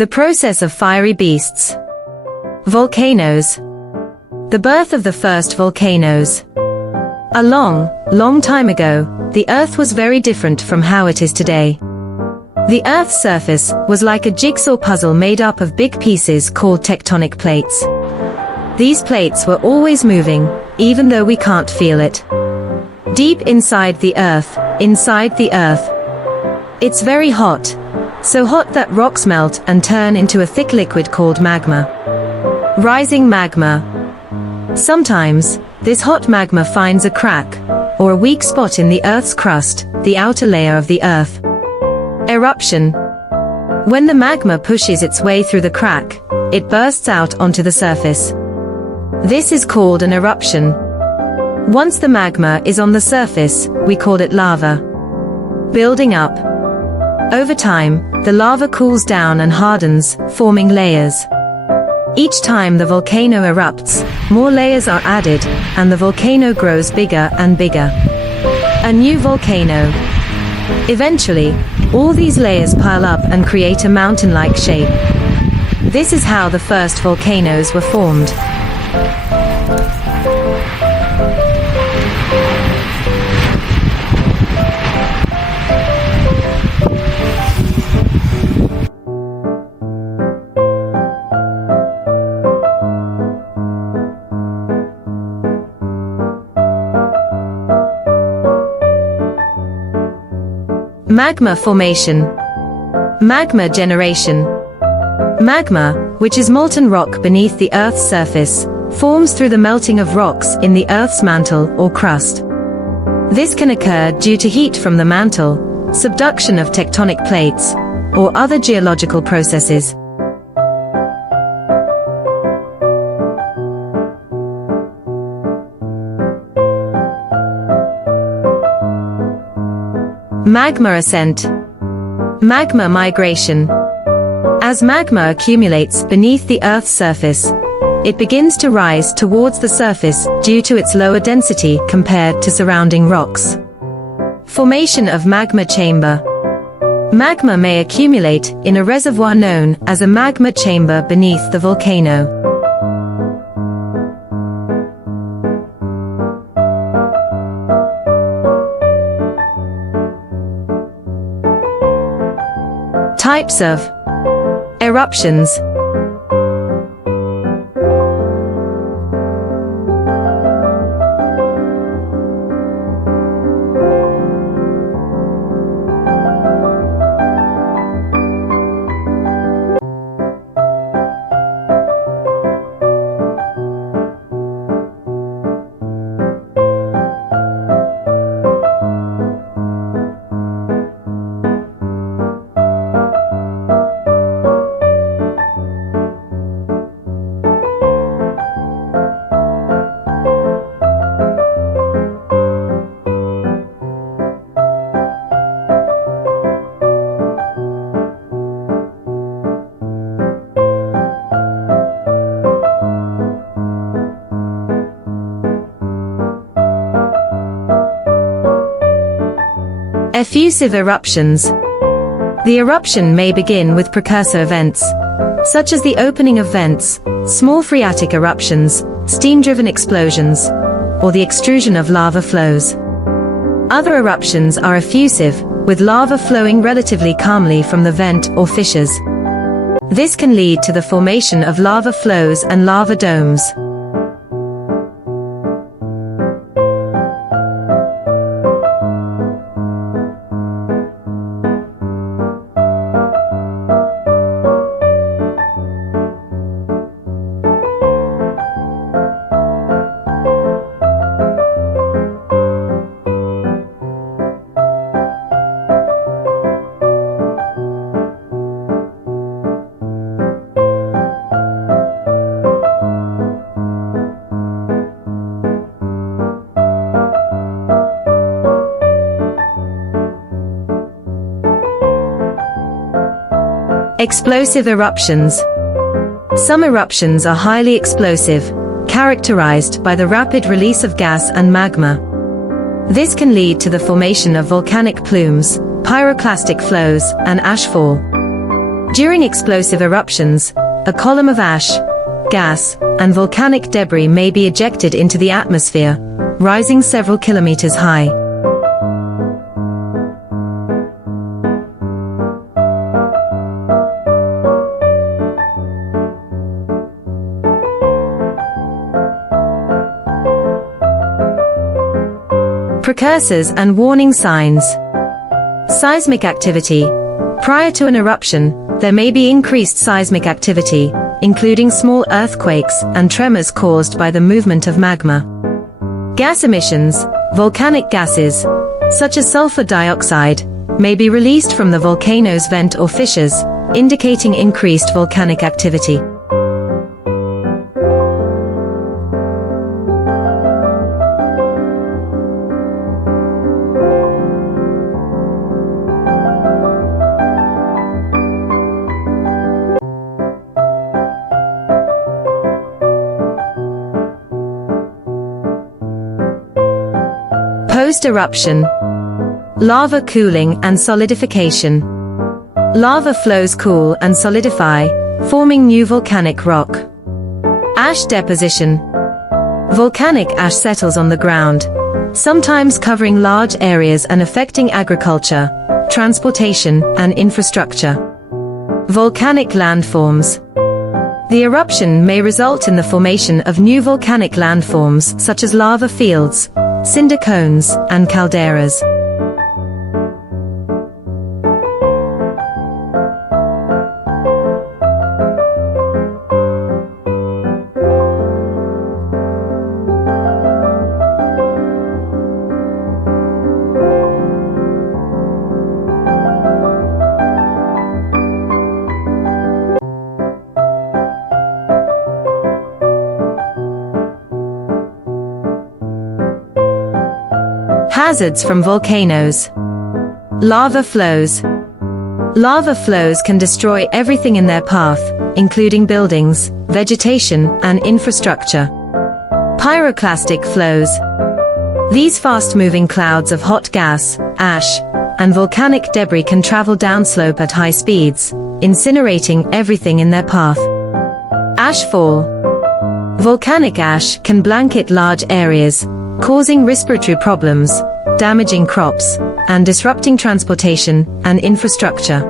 The process of fiery beasts. Volcanoes. The birth of the first volcanoes. A long time ago, the Earth was very different from how it is today. The Earth's surface was like a jigsaw puzzle made up of big pieces called tectonic plates. These plates were always moving, even though we can't feel it. Deep inside the Earth, it's very hot. So hot that rocks melt and turn into a thick liquid called magma. Rising magma. Sometimes, this hot magma finds a crack, or a weak spot in the Earth's crust, the outer layer of the Earth. Eruption. When the magma pushes its way through the crack, it bursts out onto the surface. This is called an eruption. Once the magma is on the surface, we call it lava. Building up. Over time, the lava cools down and hardens, forming layers. Each time the volcano erupts, more layers are added, and the volcano grows bigger and bigger. A new volcano. Eventually, all these layers pile up and create a mountain-like shape. This is how the first volcanoes were formed. Magma formation. Magma generation. Magma, which is molten rock beneath the Earth's surface, forms through the melting of rocks in the Earth's mantle or crust. This can occur due to heat from the mantle, subduction of tectonic plates, or other geological processes. Magma ascent. Magma migration. As magma accumulates beneath the Earth's surface, it begins to rise towards the surface due to its lower density compared to surrounding rocks. Formation of magma chamber. Magma may accumulate in a reservoir known as a magma chamber beneath the volcano. Types of eruptions. Effusive eruptions. The eruption may begin with precursor events, such as the opening of vents, small phreatic eruptions, steam-driven explosions, or the extrusion of lava flows. Other eruptions are effusive, with lava flowing relatively calmly from the vent or fissures. This can lead to the formation of lava flows and lava domes. Explosive eruptions. Some eruptions are highly explosive, characterized by the rapid release of gas and magma. This can lead to the formation of volcanic plumes, pyroclastic flows, and ashfall. During explosive eruptions, a column of ash, gas, and volcanic debris may be ejected into the atmosphere, rising several kilometers high. Precursors and warning signs. Seismic activity. Prior to an eruption, there may be increased seismic activity, including small earthquakes and tremors caused by the movement of magma. Gas emissions. Volcanic gases, such as sulfur dioxide, may be released from the volcano's vent or fissures, indicating increased volcanic activity. Post-eruption. Lava cooling and solidification. Lava flows cool and solidify, forming new volcanic rock. Ash deposition. Volcanic ash settles on the ground, sometimes covering large areas and affecting agriculture, transportation, and infrastructure. Volcanic landforms. The eruption may result in the formation of new volcanic landforms such as lava fields, cinder cones, and calderas. Hazards from volcanoes. Lava flows. Lava flows can destroy everything in their path, including buildings, vegetation, and infrastructure. Pyroclastic flows. These fast-moving clouds of hot gas, ash, and volcanic debris can travel downslope at high speeds, incinerating everything in their path. Ashfall. Volcanic ash can blanket large areas, causing respiratory problems, damaging crops, and disrupting transportation and infrastructure.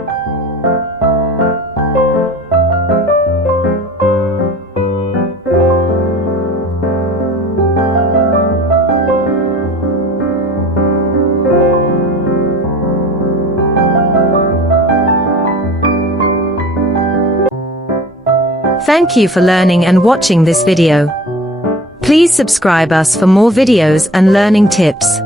Thank you for learning and watching this video. Please subscribe us for more videos and learning tips.